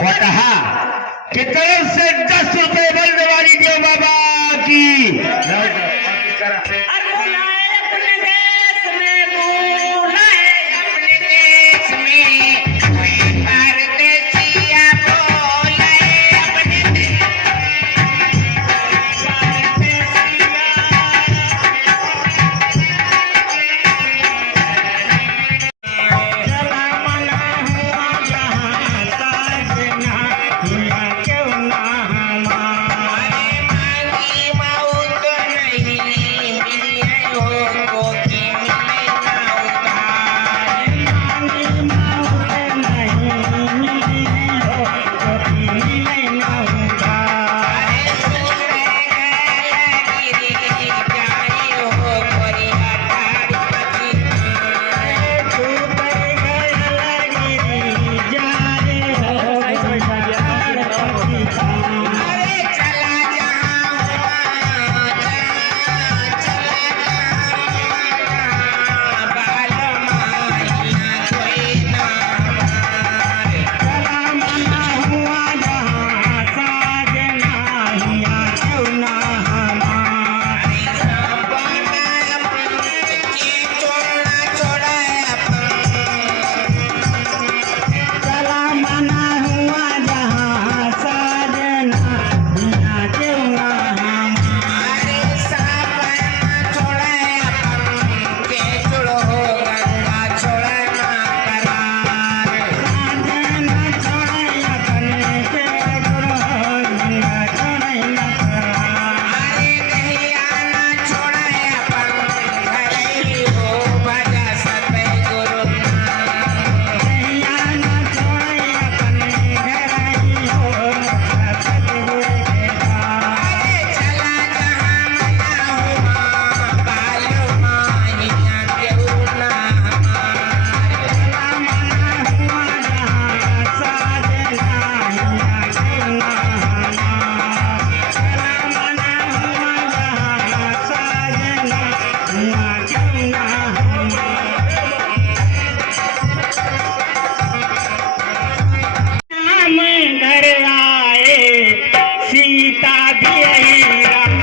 कोटहा की तरफ से 10 रुपए बल्ले वाली देव बाबा की सीता ब्याही राम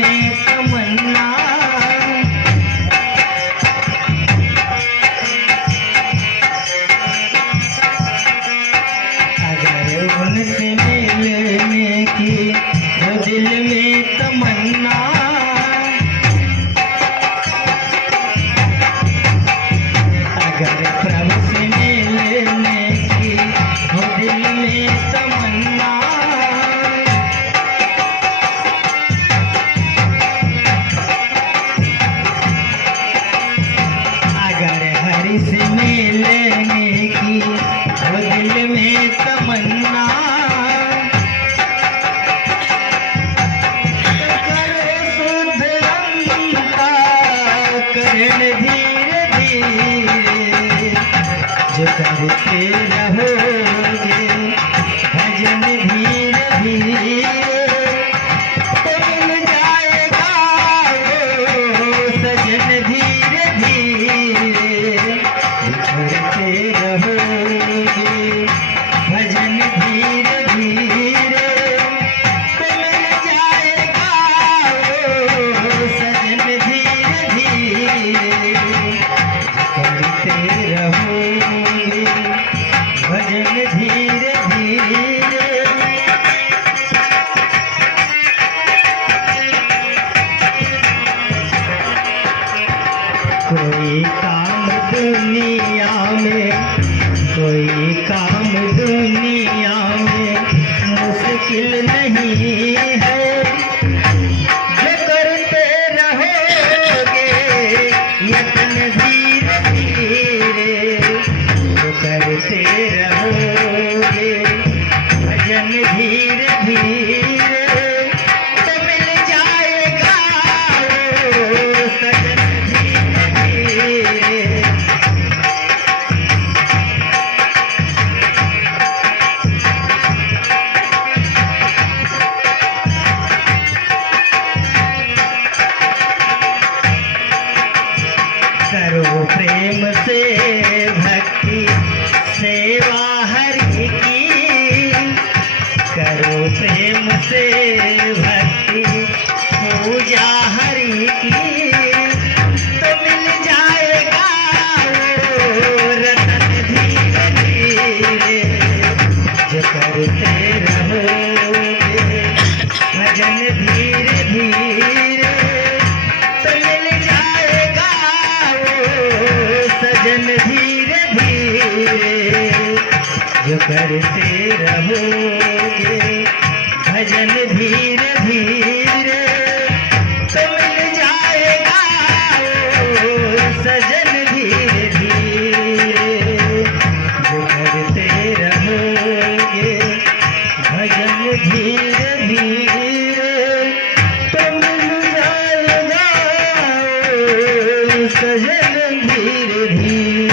में तमन्ना, अगर उनसे मिलने की हो दिल में तमन्ना, अगर प्रभु से मिलने की हो दिल में तमन्ना, अगर हरि से मिलने की हो दिल में तमन्ना, करो शुद्ध रंगा करण धीरे धीरे, जो करते रहोगे भजन धीरे धीरे, तो मिल जाएगा वो सजन धीरे धीरे, जो करते रहोगे भजन धीरे धीरे, तो मिल जाएगा वो सजन धीरे धीरे, करते रहोगे भजन धीरे धीरे। कोई काम दुनिया में, कोई काम दुनिया में मुश्किल नहीं है, जो करते रहोगे यत्न धीरे धीरे, जो करते रहोगे भजन धीरे धीरे, तो मिल जाएगा वो सजन धीरे धीरे। करो प्रेम से भक्ति सेवा हरि की, करो प्रेम से भक्ति पूजा हरि की, तो मिल जाएगा वो रतन धीरे धीरे, जो करते रहोगे भजन धीरे धीरे, तो मिल जाएगा वो सजन धीरे धीरे, जो करते रहोगे भजन धीरे धीरे, तो मिल जाएगा वो सजन धीरे धीरे, जो करते रहोगे भजन धीरे धीरे, तो मिल जाएगा वो सजन धीरे धीरे।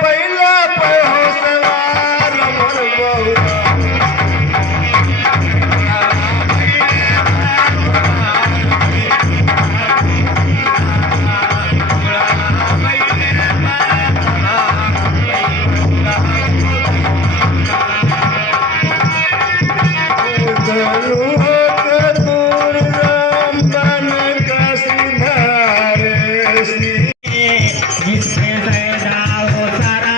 पहिला पहो सवार मोर बहुरा जिससे सैदा वो सारा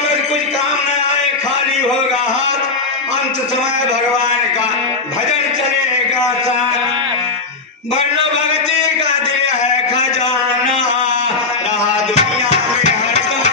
दौलत कुछ काम न आए, खाली होगा हाथ। अंत समय भगवान का भजन चलेगा साथ। भर लो भक्ति का दिल है खजाना, रहा दुनिया में हरदम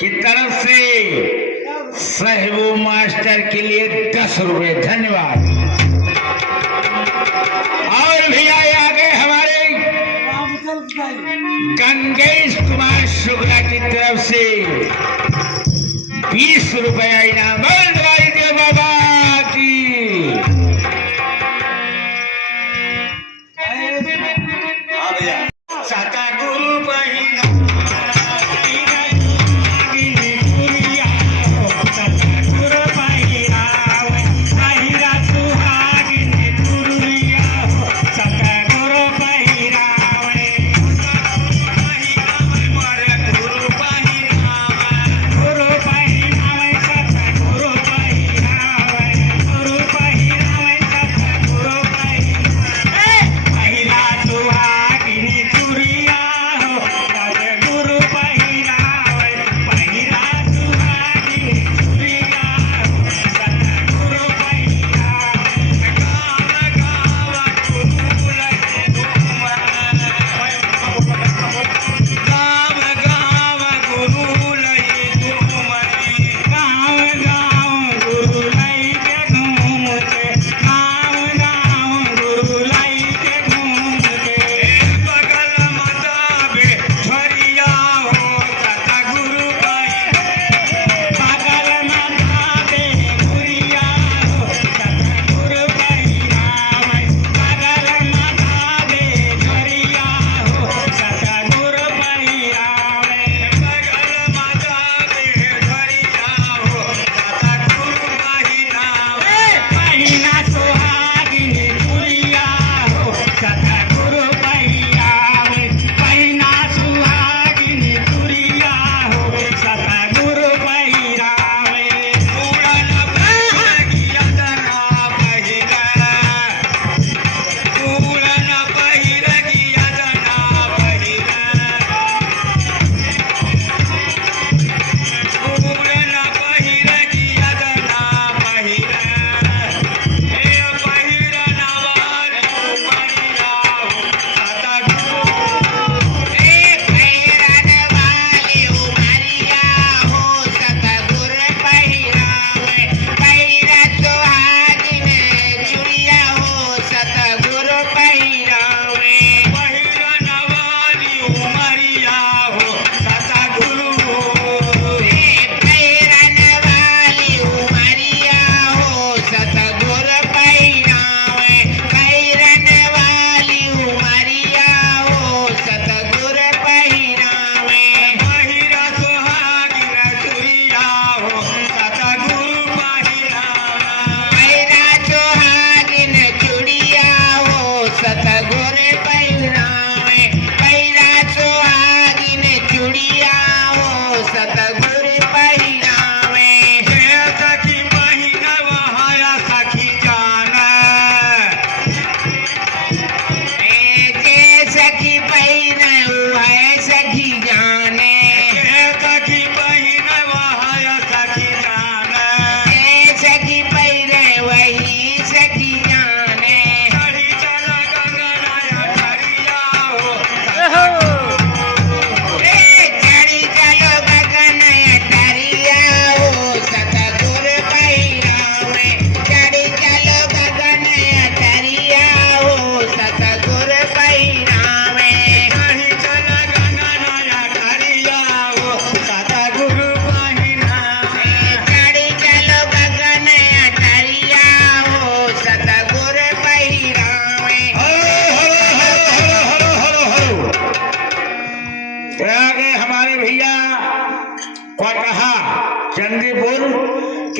की तरफ से सहबू मास्टर के लिए 10 रुपए धन्यवाद। और भैया आगे हमारे गंगेश कुमार शुक्ला की तरफ से 20 रुपया इनाम। बंदवाई देव बाबा की। सतगुरु पहिना गुरु पहिरावे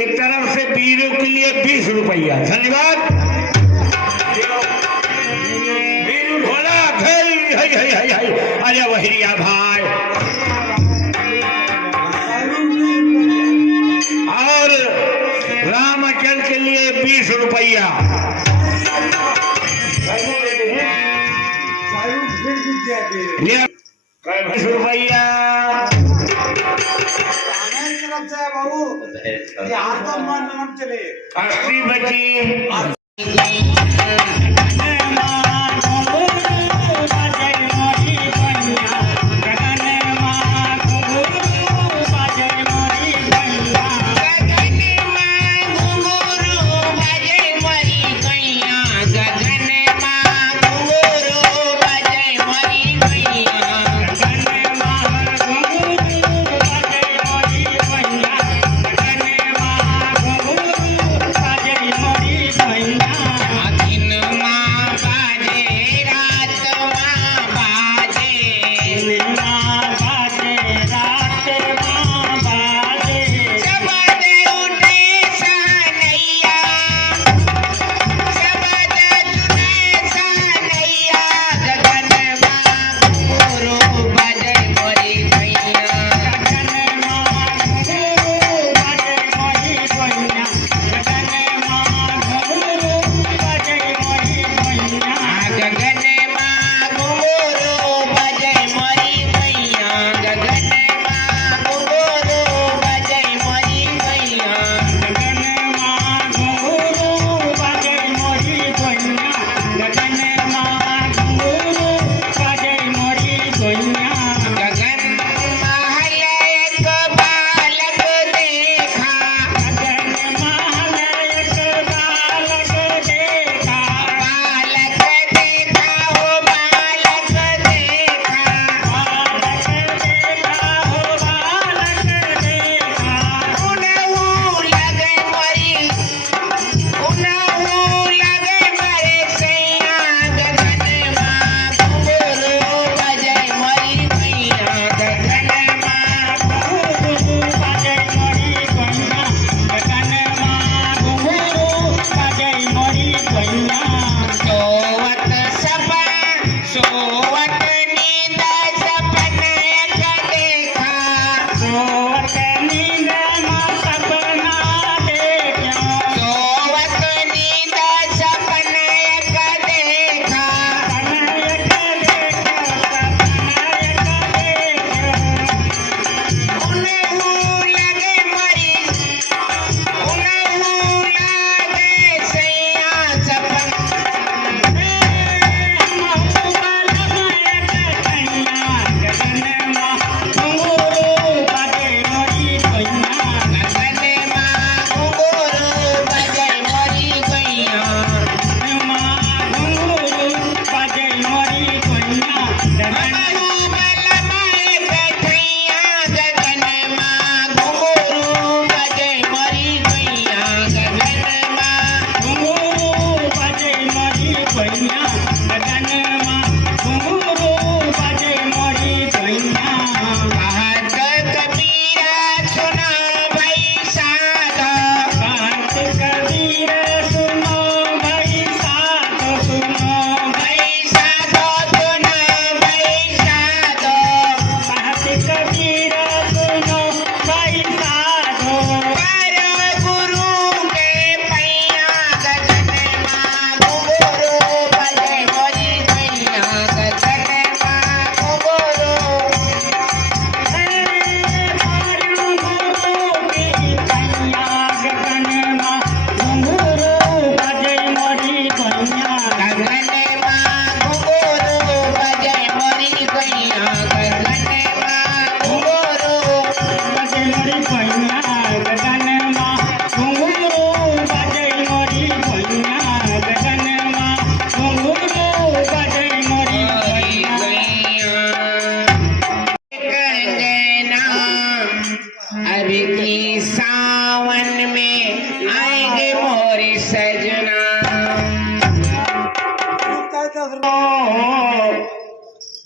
की तरफ से वीरों के लिए 20 रुपया। धन्यवाद। वीरू ढोलक अरे वहिरिया भाई और रामचंद्र के लिए 20 रुपया। 20 रुपया बाबू चले 80 बची।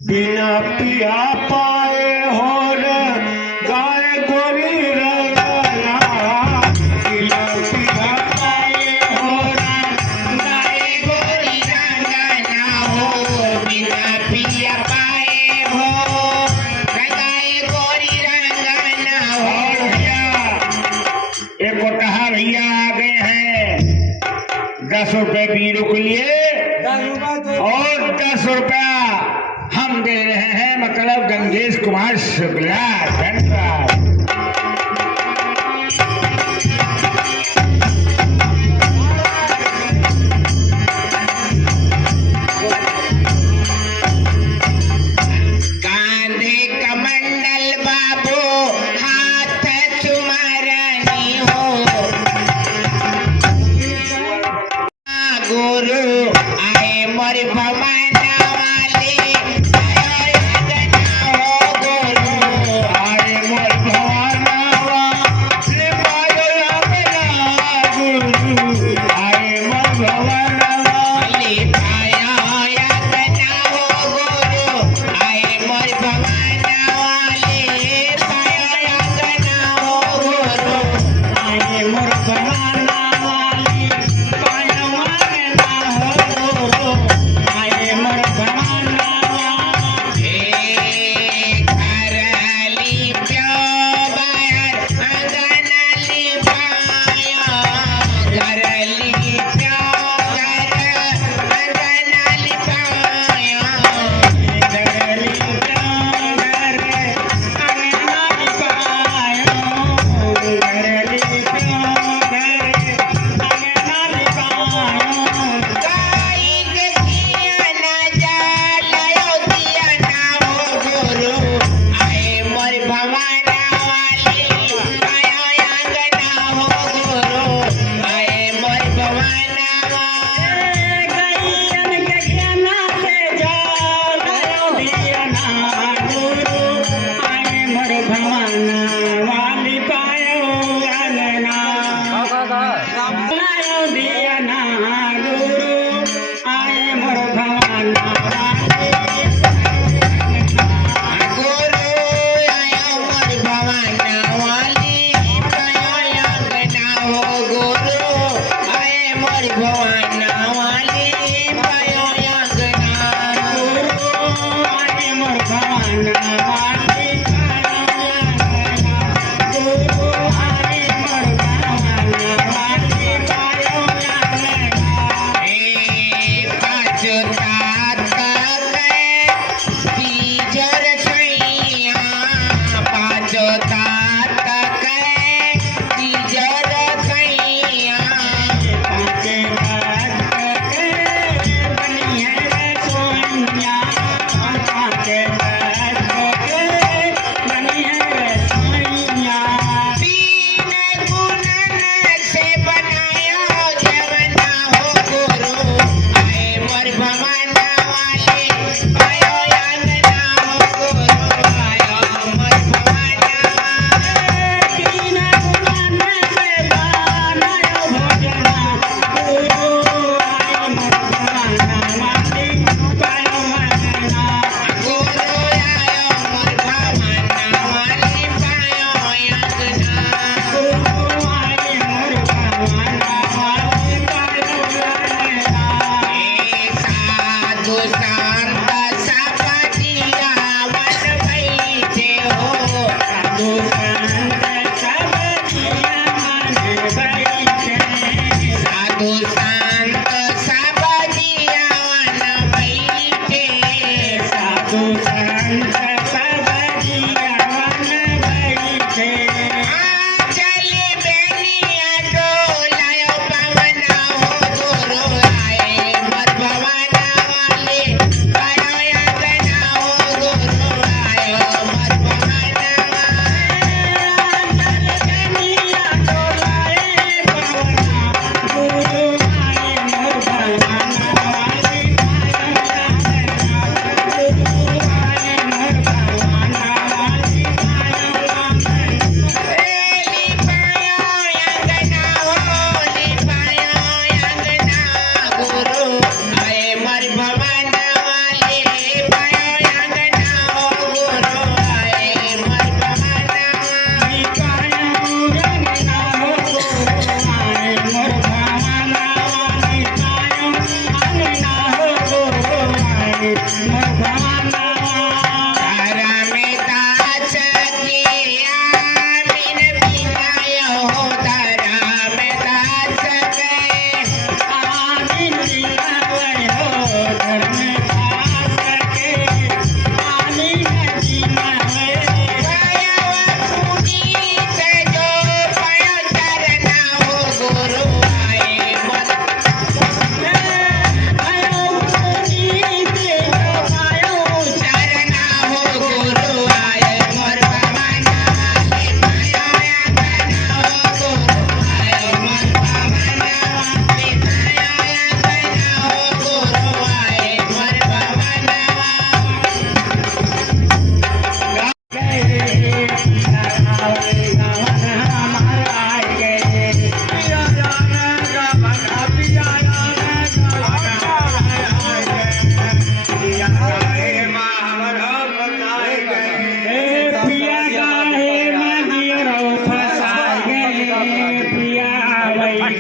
बिना पिया पाए हो गाय गोरी रंगना भैया आ गए हैं 10 रुपए वीरों के लिए 10 रुपए तो और 10 रुपया हम दे रहे हैं, मतलब गंगेश कुमार शुक्ला। धन्यवाद।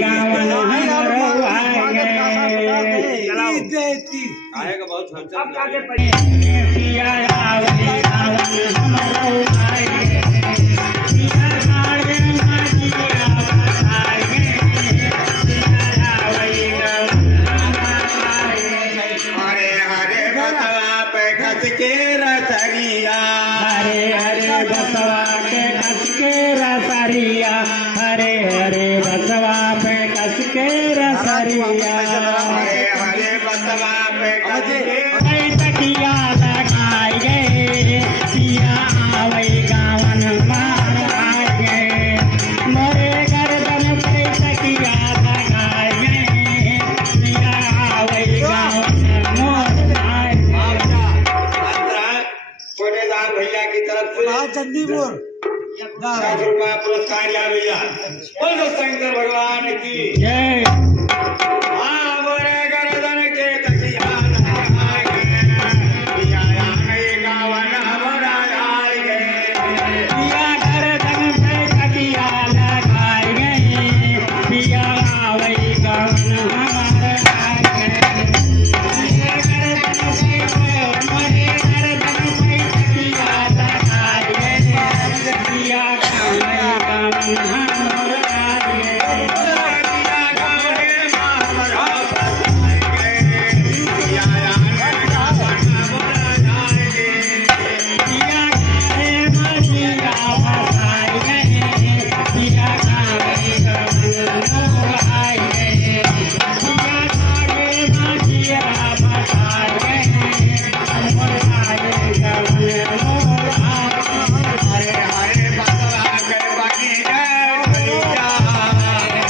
गावन हमरो आगे आएगा बहुत सोचा पिया आवई गावन हमरो आगे पिया गाड़े माजिया बताए पिया आवई गावन हरे हरे बसवा पे खस के रसरिया हरे हरे बसवा के कस के रसरिया हरे हरे बसवा पे कस के रसरिया हरे हरे बसवा पे खस के तकिया लगाई गए पिया आवई गावन मान आए गए मोरे गर्दन पे तकिया लगाई गए पिया आवई गावन मोर आए कोटेदार भैया की तरफ से 10 रुपया पुरस्कार लिया भैया बोल दो शंकर भगवान की जय मोरे गर्दन के तकिया लगाए पिया आई गावन हमारा आए गए पिया गर्दन पे तकिया लगाई गई पिया आवई गावन हमार आए गए मोरे गर्दन पे तकिया लगाई गई पिया आवई गावन हमार आए गए पिया गाए मजिया बसाई गए पिया गाए गावन आए गए पिया गाए मजिया बसाई गए हमर आए गावन हरे हरे बसवा के बनी जय भैया हरे बसवा के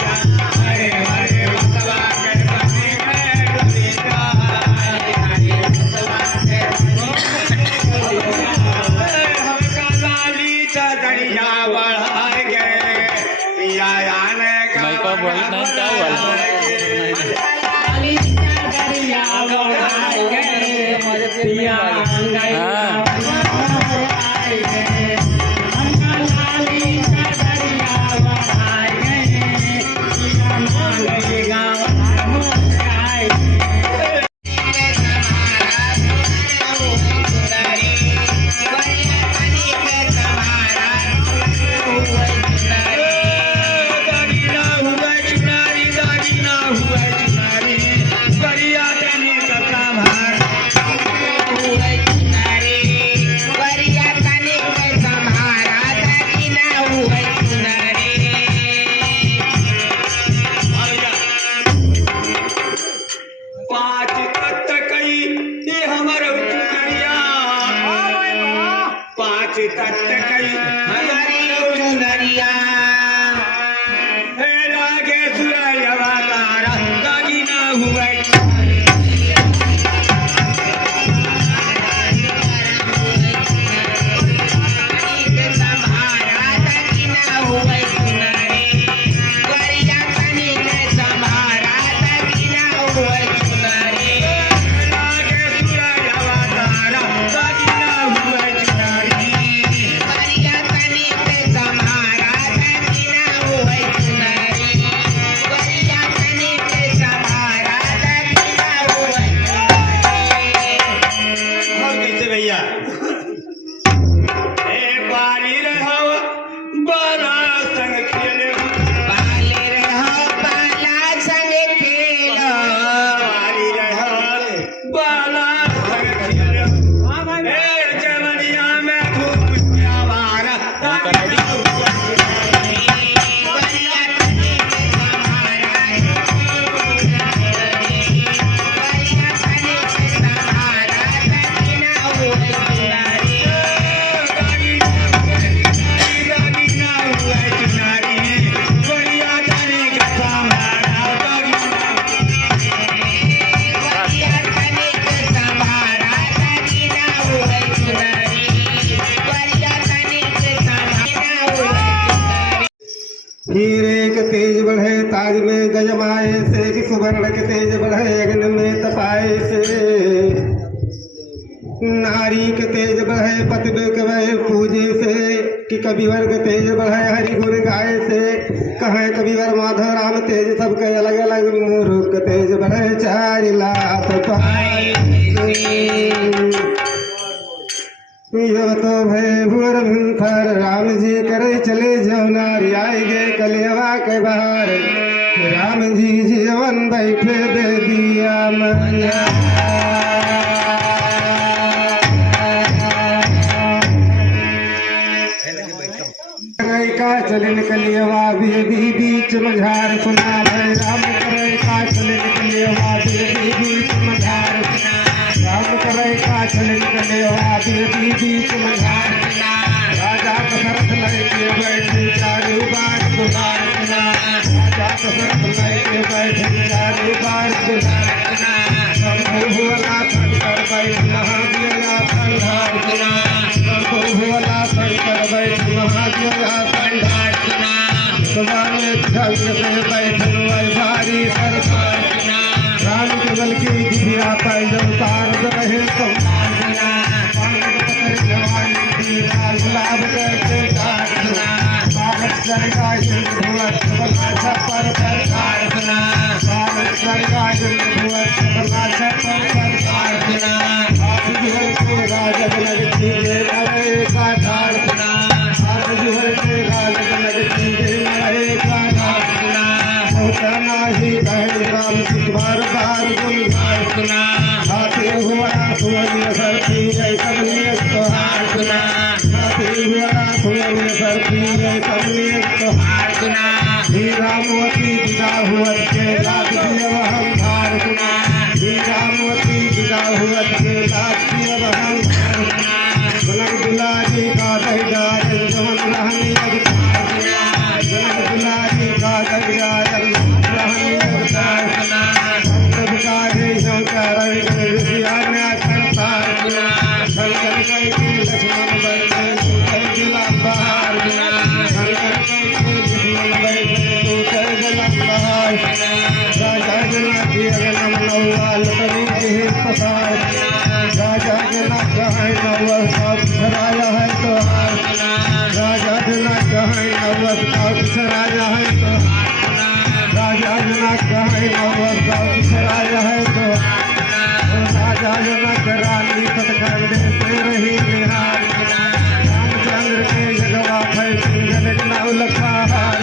बलिया हरे हरे बसवा के बनी जय भैया हरे बसवा के हमका लाली चदरिया बढ़ाए गए पिया आने का लाली चदरिया बढ़ाई गए पिया आए गए हमका लाली चदरिया बढ़ाई गए पिया मांगे गावन मोर आए दागिना हुआ चुनारी दागिना हुआ चुनारी गरिया तनी कथा भार पांच तत्त कई ये हमर चुनरिया पांच तत्त कई हमारी चुनरिया हे लागे सुरैया तारा दागिना हुआ लागे सुरैया तारा दागिना हुआ चुनरी और कैसे भैया ए बाली रहो बाला संग खेले बाली रहो बाला संग खेले ए जवनिया में धूप प्यावारा दागिना हुआ दागिना हुआ चुनरी गरिया तनी कथा हीरे के तेज बढ़े ताज में गजमाए से सुवर्ण के तेज बढ़े अग्नि में तपाए से नारी के तेज बढ़े पति के वह पूजे से कि कविवर के तेज बढ़े हरि गुण कहे कविवर माधव राम तेज सबके अलग अलग मुरुक तेज बढ़े चारि लात पाई यो तो भय भुवर भूखर राम जी करे चले जौनार आई गे कलेवा के बाहर राम जी जीवन बैठे दे दिया मनिया का चले निकलिएवा बेदी बीच मझार सुना भय राम करे का चले निकलिएवा बेदी बीच मझार राम करे का चले निकलिएवा बेदी बीच मझार राजा दशरथ लेके बैठे चारू बार दुलार राजा दशरथ लेके बैठे चारू बार दुलार भुवला शंकर बैठ महादेवा संहार भुवला शंकर बैठ महादेवा ढंग से बैठन भारी सरकार राम केवल की दिव्या पैजन तार रहे तुम गुलाब करके राम की बार बार हाथी हुआ सरती है सबने तोहार सुना हाथी हुआ सरती है सबने तोहार सुना श्री रामवती विदा हुआ के लाख दिया हम धार सुना श्री रामवती विदा हुआ के लाख दिया हम धार सुना बुलंद दुलारी का दहदार जवन रहनी अधिकार बुलंद दुलारी का दहदार रहनी अधिकार राजा जनक है नव सराया है तो राजा जनक है नव सराया है तो राजा जनक है नव सराया है तो राजा जनक रानी सतकर देते रही निहार रामचंद्र के जगवा फैल जलक नाव लखा हार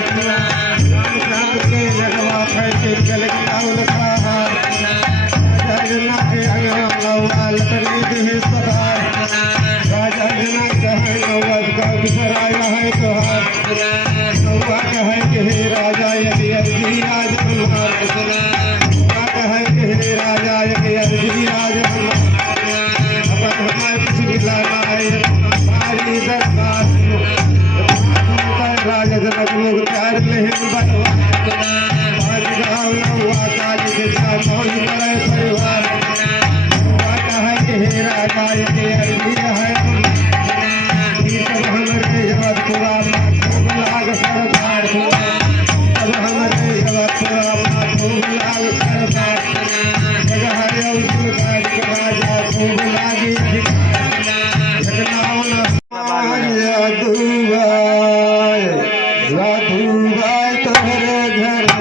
रामचंद्र के जगवा फैल जलक नाव लखा हार राजा के अगवा लटनी देह सतार राजा जनक है नव सराया है तो नौवा कहे कि हे राजा यदि अर्जी राज है कि हे राजा यदि अर्जी राज अपन हमारे कुछ मिलाना है हमारी दरबार राजा जनक लोग प्यार में बनवा गाँव नौवा काज के मौज करे परिवार कहे कि हे राजा यदि अर्जी है हमरे जगत पूरा लाग सरदार अब हमरे जगत पूरा लाग सरदार जगह राजा खूब लागी दुबाई तोहरे घर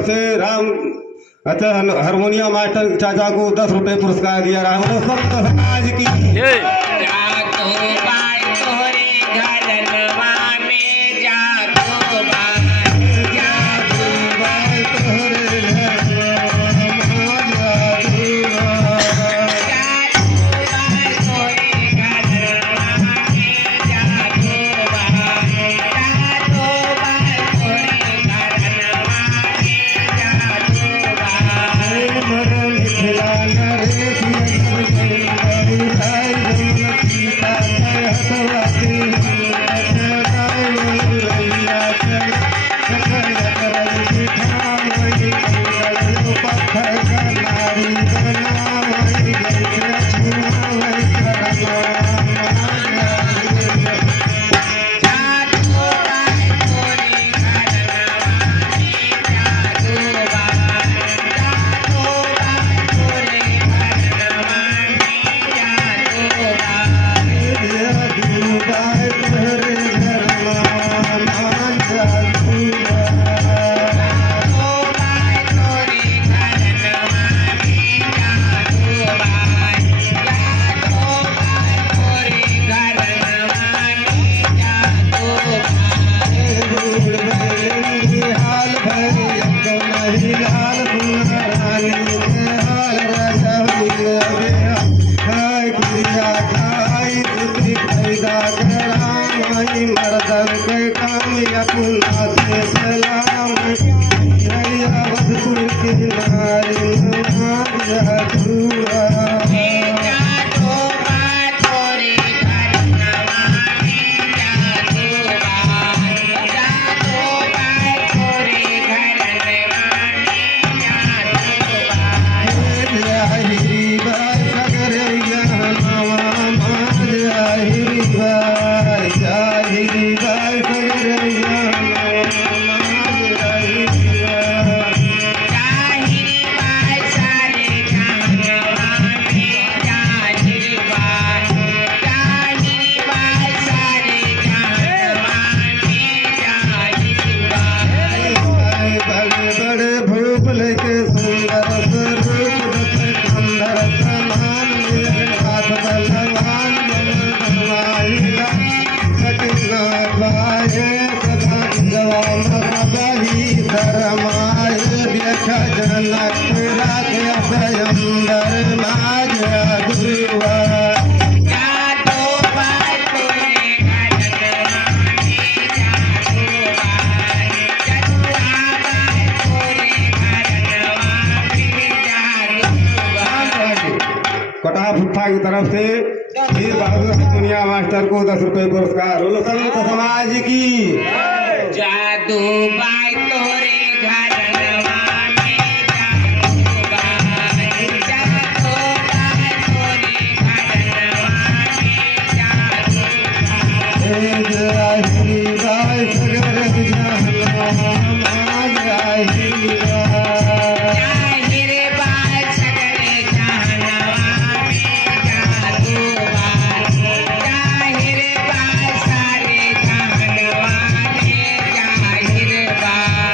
तरफ से राम अच्छा हारमोनियम मास्टर चाचा को 10 रुपए पुरस्कार दिया रहा है। संत समाज की की तरफ से वीर बहादुर दुनिया मास्टर को 10 रुपए पुरस्कार। बोलो संत समाज की जादू बाई तोरे घरवा में जादू बाई तोरे घरवा में जादू बाई सगर जहनवा जाहिर बा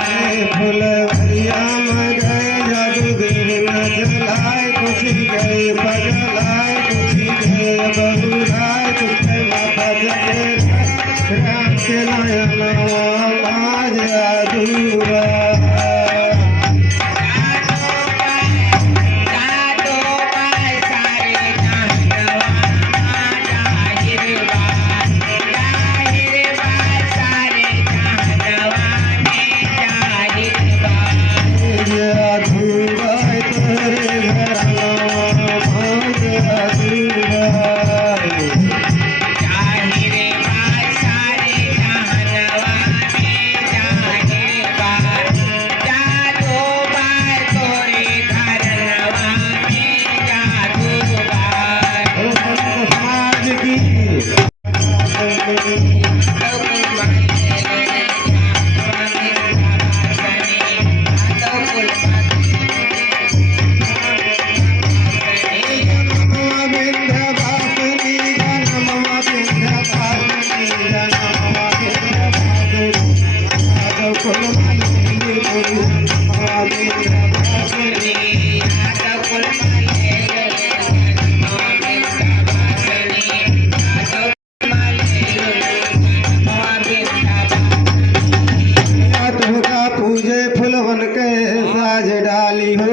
लाज डाली हो।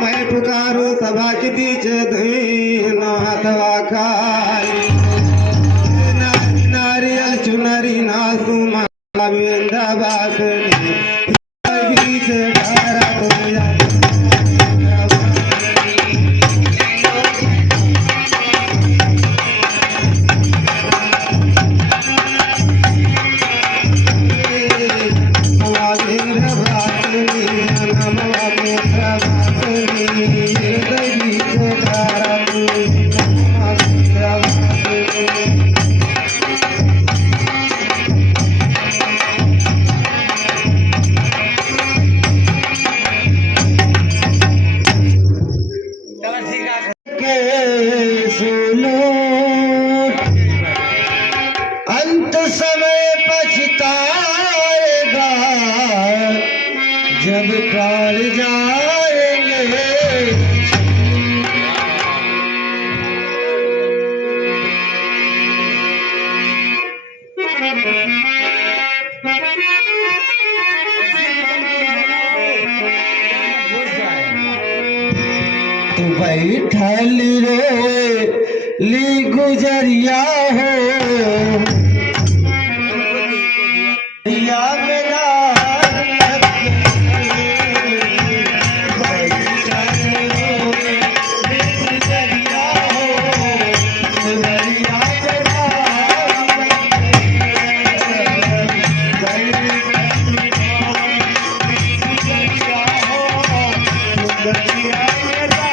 मैं पुकारू सभा के बीच धुन हथवा खाली, नारियल चुनरी नासू माला बिंदा बासनी बीच धारा बोया। अंत समय पछताएगा जब प्राण जाएंगे। तू बैठल रोए ली गुजरिया हो, या मेरा बैठल रोए ली गुजरिया हो, गुजरिया मेरा गुजरिया हो, गुजरिया मेरा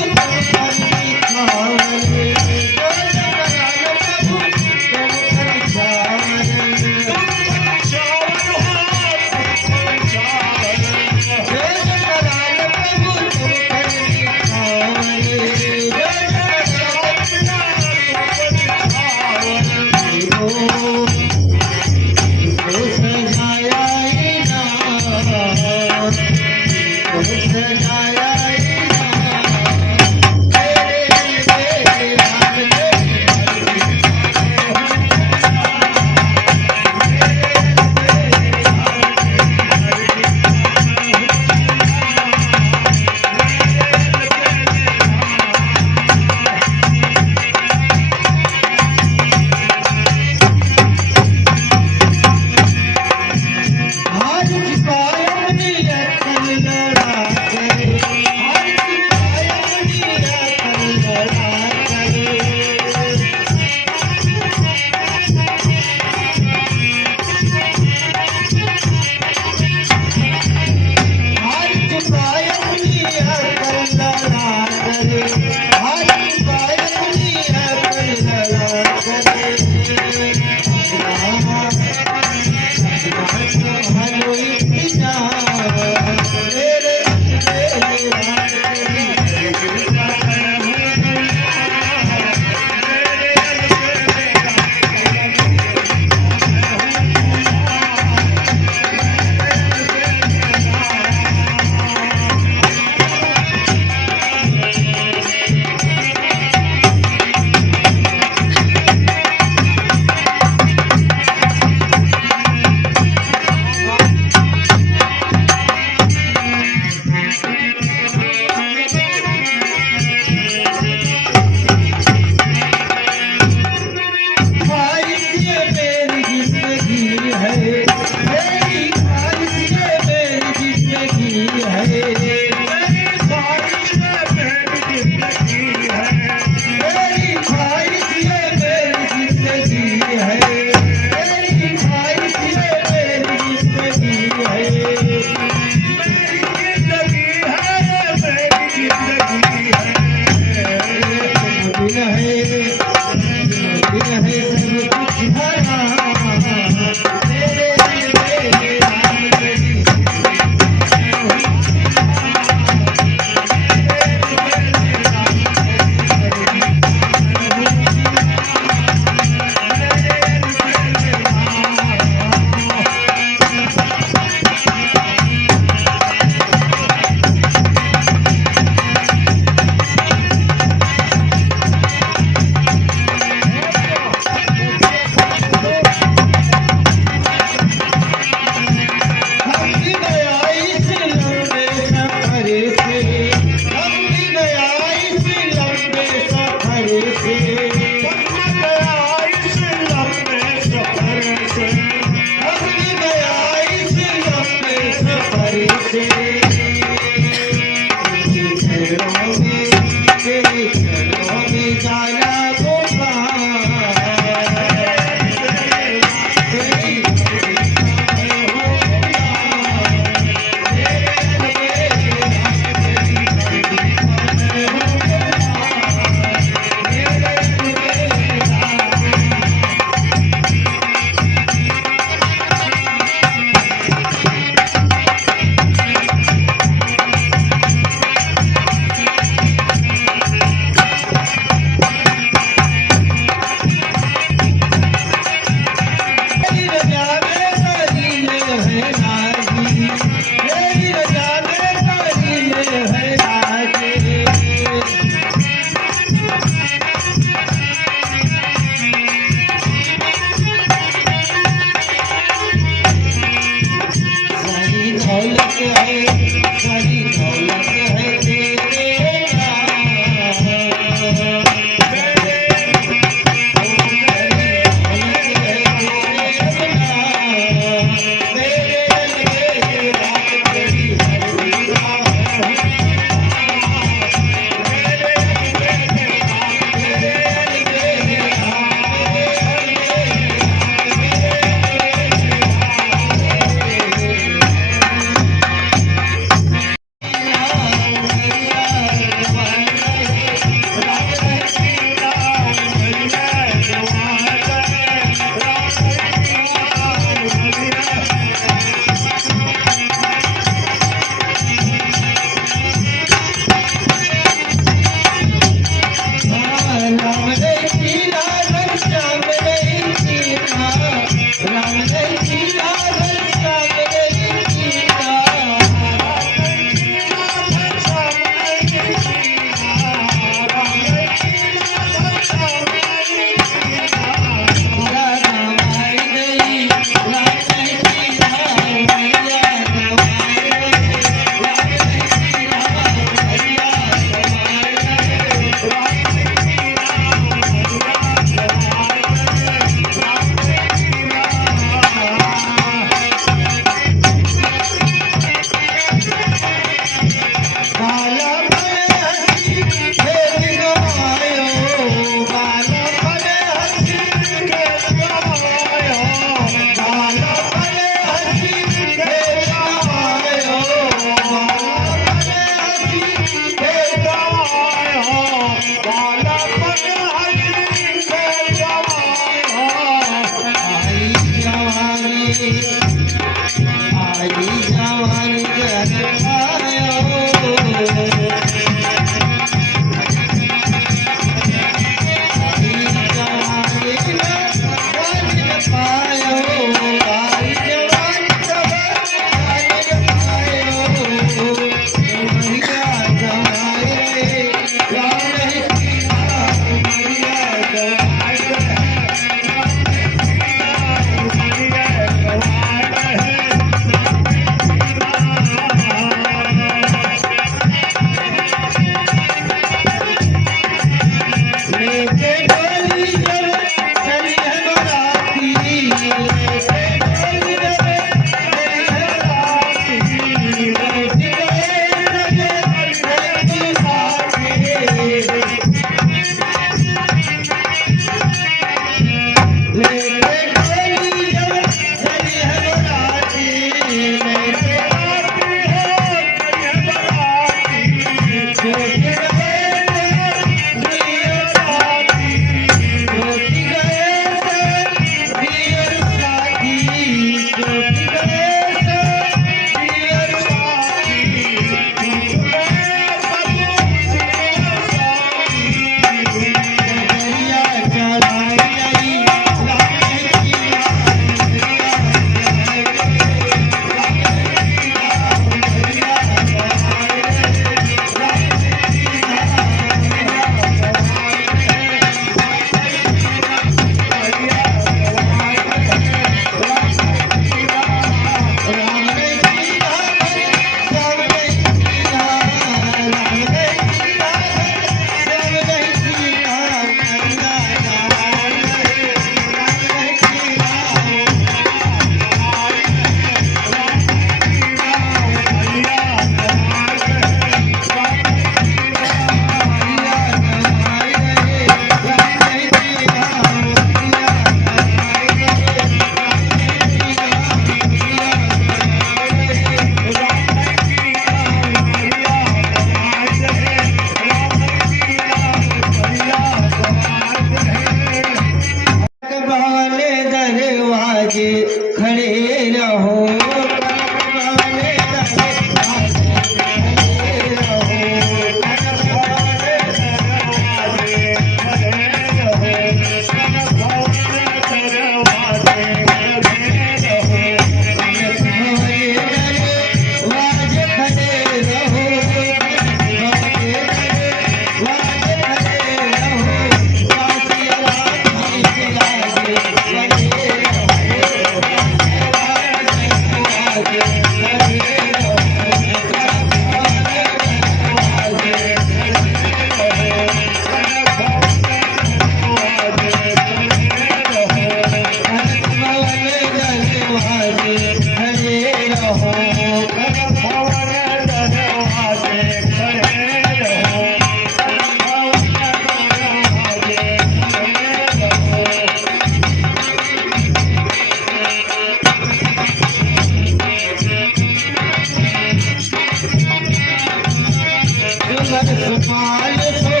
सुपाल से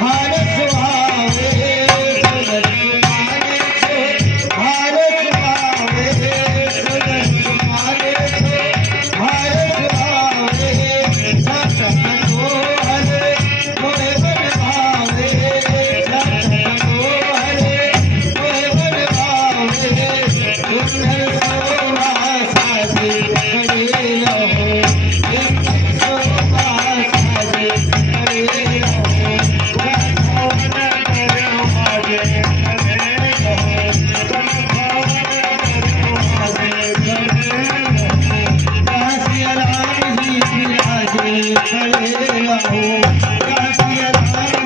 हार सुहावे सुंदर सुपाल से हार सुहावे सुंदर सुपाल से हार सुहावे सत मनोहर मोहे बन भावे सत मनोहर मोहे बन भावे सुंदर शोभा साजे खड़े रहो खड़े रहो